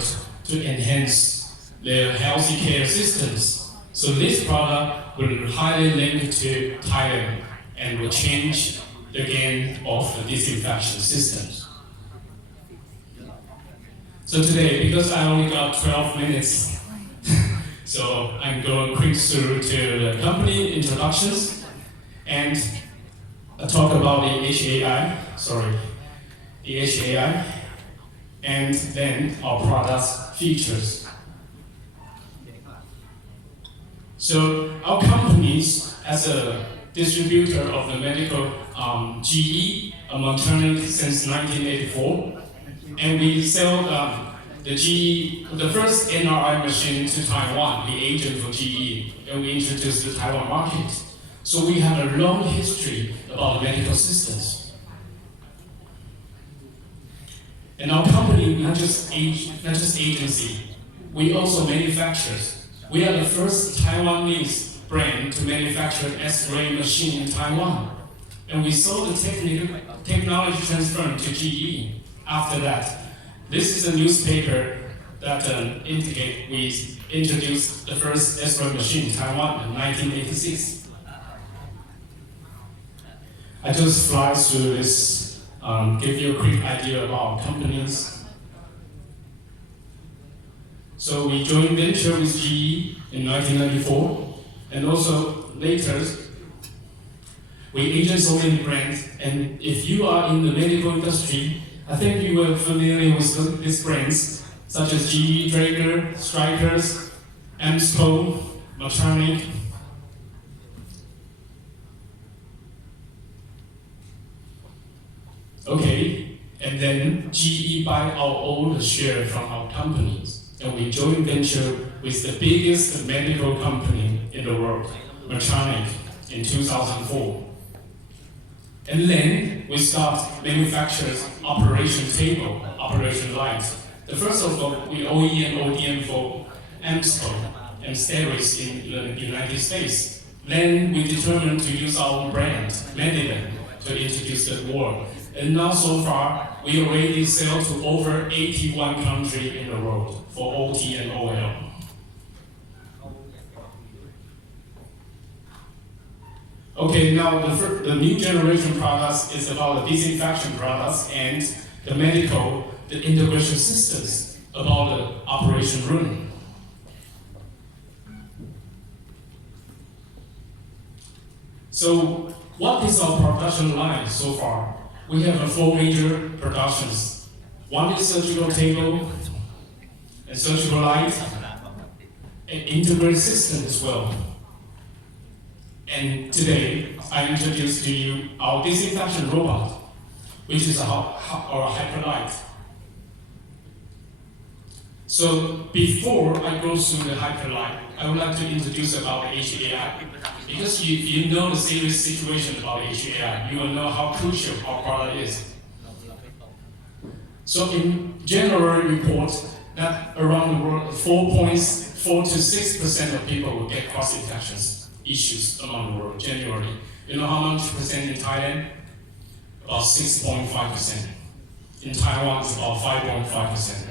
to enhance their healthy care systems. So this product will highly link to Thailand and will change the game of the disinfection systems. So today, because I only got 12 minutes, so I'm going quick through to the company introductions and talk about the HAI, and then our product's features. So our companies, as a distributor of the medical GE, a Medtronic since 1984, and we sell the GE, the first NRI machine to Taiwan, the agent for GE, and we introduced the Taiwan market. So we have a long history about medical systems. And our company, not just agency, we also manufacture. We are the first Taiwanese brand to manufacture an X-ray machine in Taiwan. And we saw the technology transfer to GE. After that, this is a newspaper that indicate we introduced the first X-ray machine in Taiwan in 1986. I just fly through this, give you a quick idea about companies. So we joined venture with GE in 1994, and also later, we agent so many brands. And if you are in the medical industry, I think you are familiar with these brands, such as GE, Draeger, Strykers, Amsco, Medtronic. Okay, and then GE buy our old share from our companies, and we joint venture with the biggest medical company in the world, Medtronic, in 2004. And then we start manufacturing operation table, operation lights. The first of all, we OEM, ODM for Amsco and Steris in the United States. Then we determined to use our own brand, Mediland, to introduce the world. And now so far, we already sell to over 81 countries in the world for OT and OL. Okay, now the new generation products is about the disinfection products and the medical, the integration systems about the operation room. So what is our production line so far? We have 4 major productions. One is surgical table, and surgical light, and integrated system as well. And today, I introduce to you our disinfection robot, which is our hyperlight. So before I go through the hyperlight, I would like to introduce about the HAI. Because if you know the serious situation about HAI, you will know how crucial our product is. So in January report, that around the world, 4.4 to 6% of people will get cross-infections issues among the world, January. You know how much percent in Thailand? About 6.5%. In Taiwan, it's about 5.5%.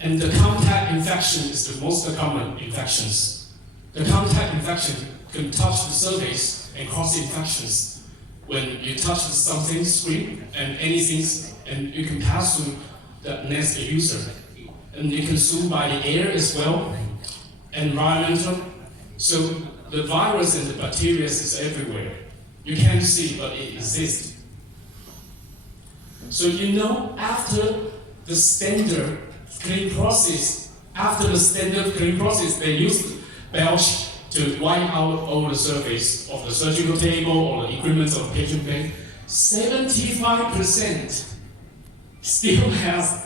And the contact infection is the most common infections. The contact infection can touch the surface and cause infections. When you touch something, screen, and anything, and you can pass through the next user. And you can consume by the air as well, environmental. So the virus and the bacteria is everywhere. You can't see, but it exists. So you know, after the standard clean process, they use belch to wipe out all the surface of the surgical table or the equipment of the patient bed. 75% still has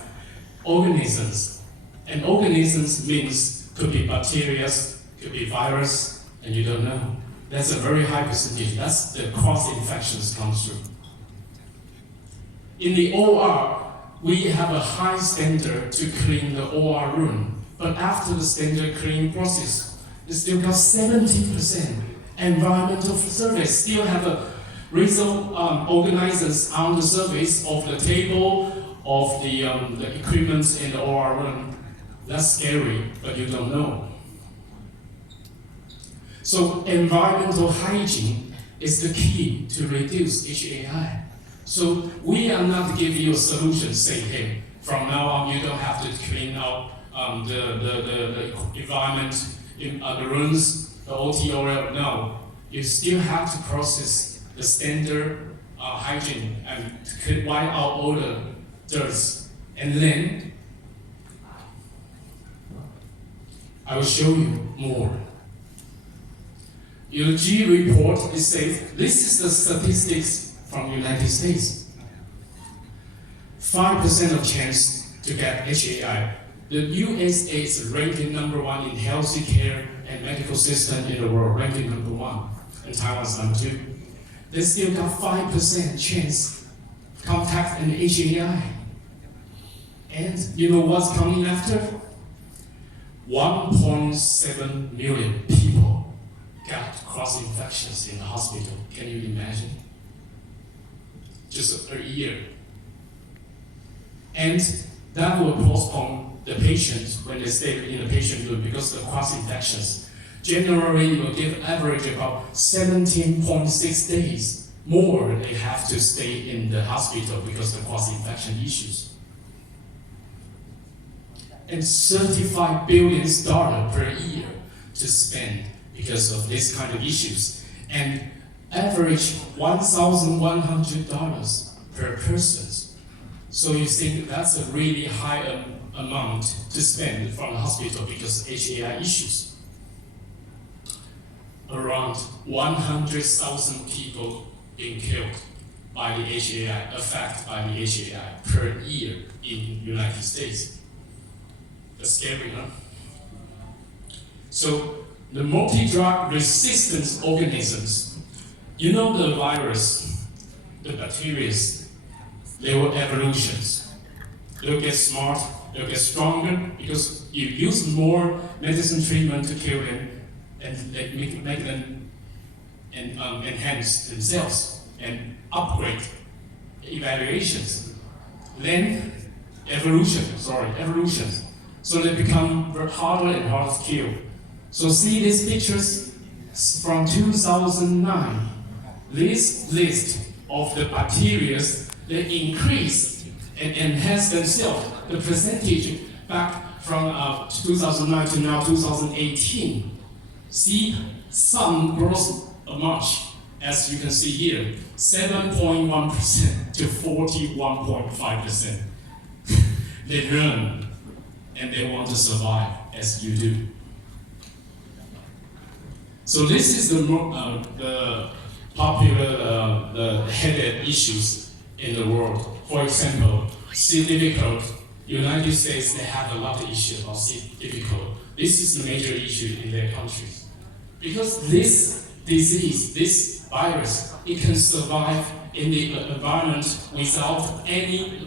organisms. And organisms means could be bacteria, could be virus, and you don't know. That's a very high percentage. That's the cross-infections comes through. In the OR, we have a high standard to clean the OR room. But after the standard cleaning process, it still got 70%. Environmental surface still have a organisms on the surface of the table of the equipment in the OR room. That's scary, but you don't know. So environmental hygiene is the key to reduce HAI. So we are not giving you a solution, say, hey, from now on you don't have to clean out the environment in the rooms, the OT or no. You still have to process the standard hygiene and wipe out all the dirt. And then I will show you more. Your G report, it says, this is the statistics from the United States. 5% of chance to get HAI. The USA is ranking #1 in healthy care and medical system in the world, ranking #1, and Taiwan's #2. They still got 5% chance to contact an HAI. And you know what's coming after? 1.7 million people got cross-infections in the hospital. Can you imagine? Just a year. And that will postpone the patients when they stay in the patient room because of the cross-infections. Generally, it will give average about 17.6 days more they have to stay in the hospital because of the cross-infection issues. And $35 billion per year to spend because of this kind of issues. And average $1,100 per person. So you think that's a really high amount to spend from the hospital because of HAI issues. Around 100,000 people being killed by the HAI, affected by the HAI per year in the United States. That's scary, huh? So the multi-drug resistant organisms, you know the virus, the bacteria, they were evolutions. They'll get smart, they'll get stronger because you use more medicine treatment to kill them and they make them and enhance themselves and upgrade evaluations. Then evolution. So they become harder and harder to kill. So see these pictures from 2009. This list of the bacteria, they increase and enhance themselves. The percentage back from 2009 to now 2018. See, some grows much, as you can see here, 7.1% to 41.5%. They learn and they want to survive as you do. So this is the popular the headache issues in the world. For example, C. difficile. United States, they have a lot of issues about C. difficile. This is the major issue in their countries. Because this disease, this virus, it can survive in the environment without any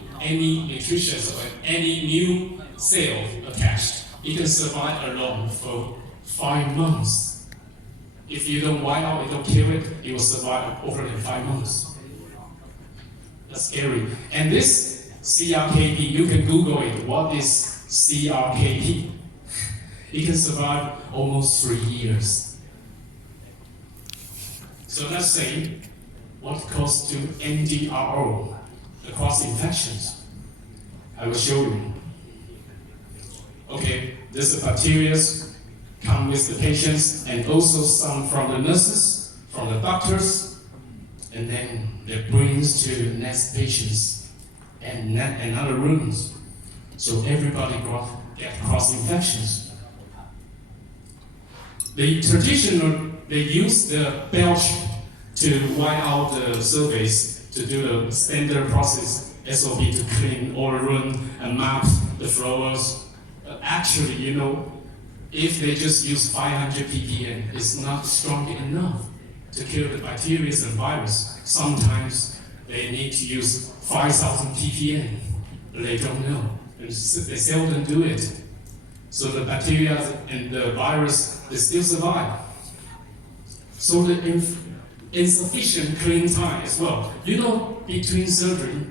nutrition or any new cell attached. It can survive alone for 5 months. If you don't wipe out, you don't kill it, it will survive over 5 months. That's scary. And this CRKP, you can Google it. What is CRKP? It can survive almost 3 years. So let's say what causes to MDRO, the cross-infections. I will show you. Okay, this bacteria come with the patients and also some from the nurses, from the doctors, and then they brings to the next patients and other rooms. So everybody get cross-infections. They use the belch to wipe out the surface to do the standard process, SOP, to clean all the room and map the floors. Actually, you know, if they just use 500 ppm, it's not strong enough to kill the bacteria and virus. Sometimes they need to use 5,000 ppm, but they don't know. And they seldom do it. So the bacteria and the virus, they still survive. So the insufficient clean time as well. You know, between the surgery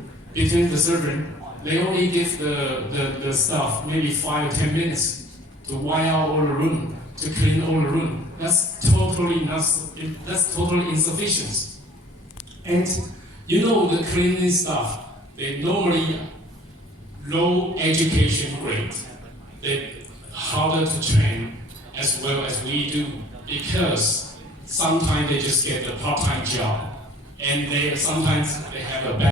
they only give the staff maybe 5 or 10 minutes to wipe out all the room, to clean all the room. That's totally insufficient. And you know the cleaning staff, they normally low education grade. They're harder to train as well as we do, because sometimes they just get a part-time job, and sometimes they have a bad